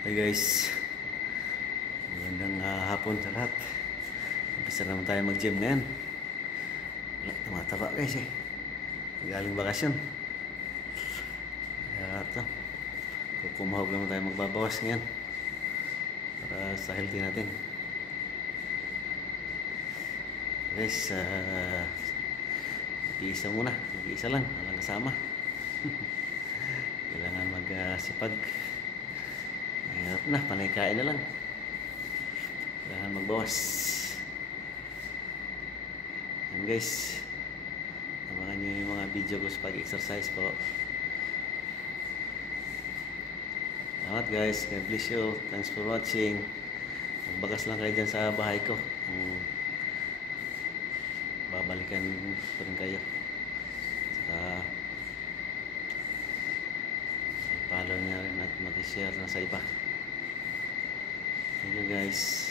Hi guys, magandang hapon sa lahat. Umpisa naman tayo mag-gym ngayon. Wala, tumataba guys eh. Galing bakasyon. Kaya ito, kukumahog naman tayo magbabawas ngayon para sa healthy natin. Guys, mag-iisa muna. Mag-iisa lang, walang kasama. Kailangan magsipag. Mahirap na, panay kain na lang. Kailangan magbawas. Yan guys, abangan nyo yung mga video ko sa pag-exercise po. Salamat guys, God bless you. Thanks for watching. Magbagas lang kayo dyan sa bahay ko. Babalikan pa rin kayo. Saka follow niya rin at mag-share na sa iba. Thank you guys.